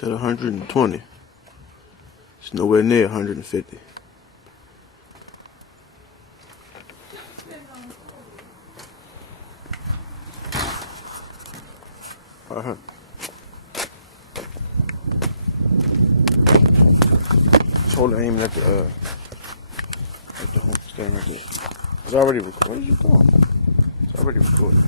It's at 120. It's nowhere near 150. Just hold it aiming at the home stand right there. It's already recorded. What are you doing? It's already recorded.